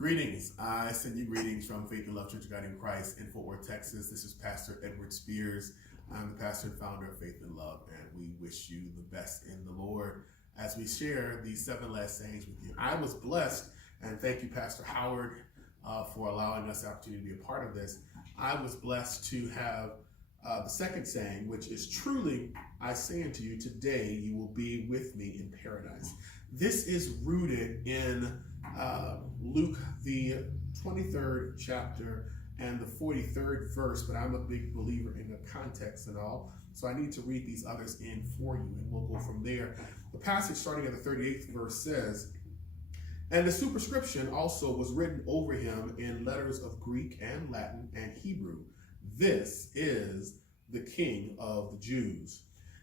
Greetings. I send you greetings from Faith and Love Church of God in Christ in Fort Worth, Texas. This is Pastor Edward Spears. I'm the pastor and founder of Faith and Love, and we wish you the best in the Lord as we share these 7 last sayings with you. I was blessed, and thank you, Pastor Howard, for allowing us the opportunity to be a part of this. I was blessed to have the second saying, which is truly, I say unto you, today you will be with me in paradise. This is rooted in Luke, the 23rd chapter and the 43rd verse, but I'm a big believer in the context and all, so I need to read these others in for you, and we'll go from there. The passage starting at the 38th verse says, "And the superscription also was written over him in letters of Greek and Latin and Hebrew. This is the King of the Jews.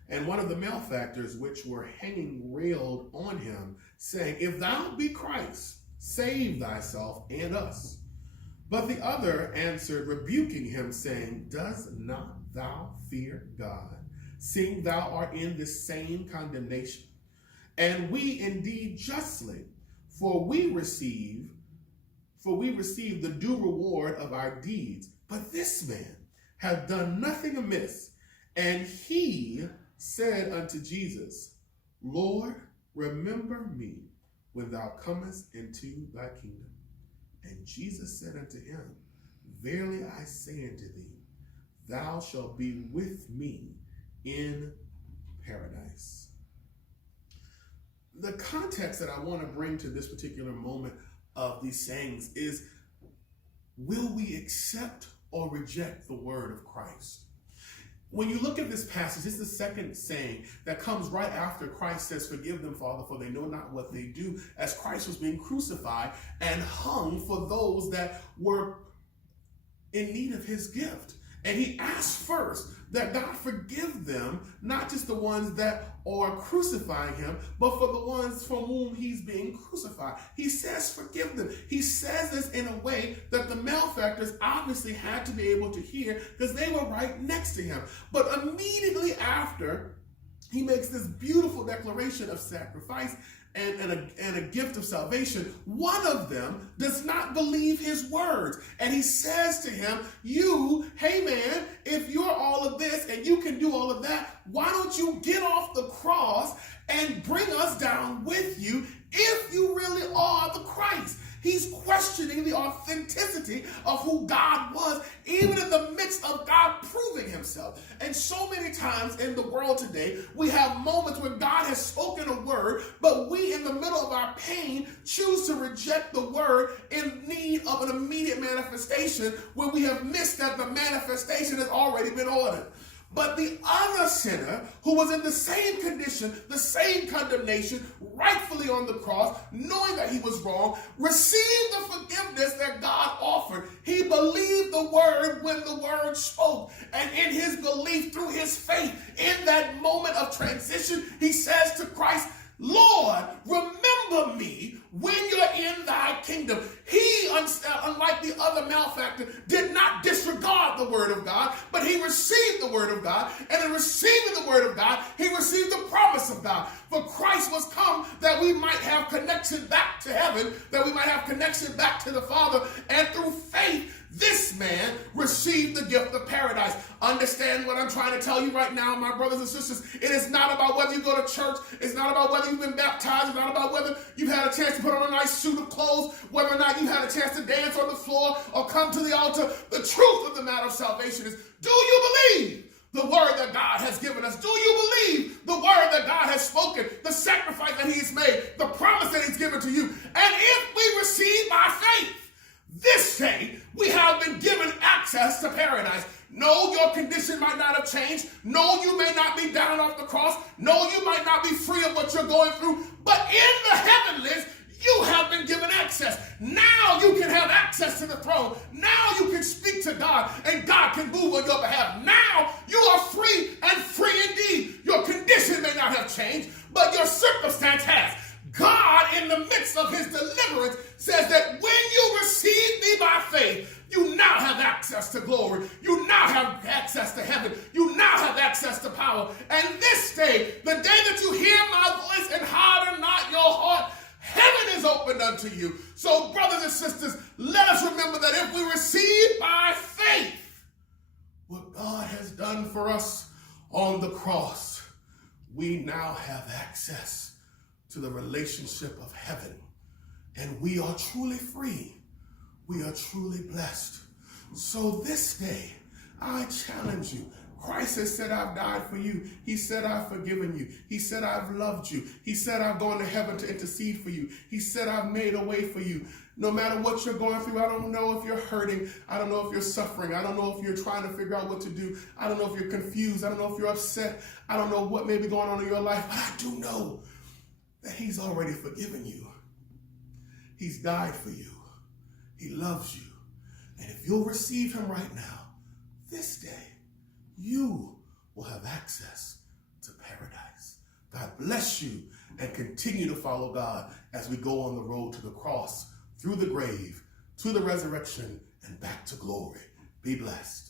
And one of the malefactors which were hanging railed on him, saying, If thou be Christ, save thyself and us. But the other answered, rebuking him, saying, Does not thou fear God, seeing thou art in the same condemnation? And we indeed justly, for we receive the due reward of our deeds. But this man hath done nothing amiss. And he said unto Jesus, Lord, remember me when thou comest into thy kingdom. And Jesus said unto him, Verily I say unto thee, thou shalt be with me in paradise." The context that I want to bring to this particular moment of these sayings is, will we accept or reject the word of Christ? When you look at this passage, it's the second saying that comes right after Christ says, Forgive them, Father, for they know not what they do, as Christ was being crucified and hung for those that were in need of his gift. And he asked first that God forgive them, not just the ones that are crucifying him, but for the ones for whom he's being crucified. He says, forgive them. He says this in a way that the malefactors obviously had to be able to hear because they were right next to him. But immediately after, he makes this beautiful declaration of sacrifice and a gift of salvation. One of them does not believe his words. And he says to him, hey man, if you're all of this and you can do all of that, why don't you get off the cross and bring us down with you if you really are the Christ? He's questioning the authenticity of who God was, even in the midst of God proving himself. And so many times in the world today, we have moments where God has spoken a word, but we, in the middle of our pain, choose to reject the word in need of an immediate manifestation when we have missed that the manifestation has already been ordered. But the other sinner, who was in the same condition, the same condemnation, rightfully on the cross, knowing that he was wrong, received the forgiveness that God offered. He believed the word when the word spoke. And in his belief, through his faith, in that moment of transition, he says to Christ, Lord, remember me when you're in thy kingdom. He, unlike the other malefactor, did not disregard the word of God, but he received the word of God. And in receiving the word of God, he received the promise of God. For Christ was come that we might have connection back to heaven, that we might have connection back to the Father. And through faith, this man received the gift of paradise. Understand what I'm trying to tell you right now, my brothers and sisters. It is not about whether you go to church. It's not about whether you've been baptized. It's not about whether you've had a chance to put on a nice suit of clothes, whether or not you had a chance to dance on the floor or come to the altar. The truth of the matter of salvation is, do you believe the word that God has given us? Do you believe the word that God has spoken, the sacrifice that he's made, the promise that he's given to you? And if we receive by faith, this day, we have been given access to paradise. No, your condition might not have changed. No, you may not be down off the cross. No, you might not be free of what you're going through. But in the heavenlies, you have been given access. Now you can have access to the throne. Now you can speak to God, and God can move on your behalf. Now you are free, and free indeed. Your condition may not have changed, but your circumstance has. God, in the midst of his deliverance, says that when you receive me by faith, you now have access to glory. You now have access to heaven. You now have access to power. And this day, the day that you hear my voice and harden not your heart, heaven is opened unto you. So, brothers and sisters, done for us on the cross, we now have access to the relationship of heaven. And we are truly free. We are truly blessed. So this day, I challenge you. Christ has said, I've died for you. He said, I've forgiven you. He said, I've loved you. He said, I've gone to heaven to intercede for you. He said, I've made a way for you. No matter what you're going through, I don't know if you're hurting. I don't know if you're suffering. I don't know if you're trying to figure out what to do. I don't know if you're confused. I don't know if you're upset. I don't know what may be going on in your life, but I do know that he's already forgiven you. He's died for you. He loves you. And if you'll receive him right now, this day, you will have access to paradise. God bless you, and continue to follow God as we go on the road to the cross, through the grave, to the resurrection, and back to glory. Be blessed.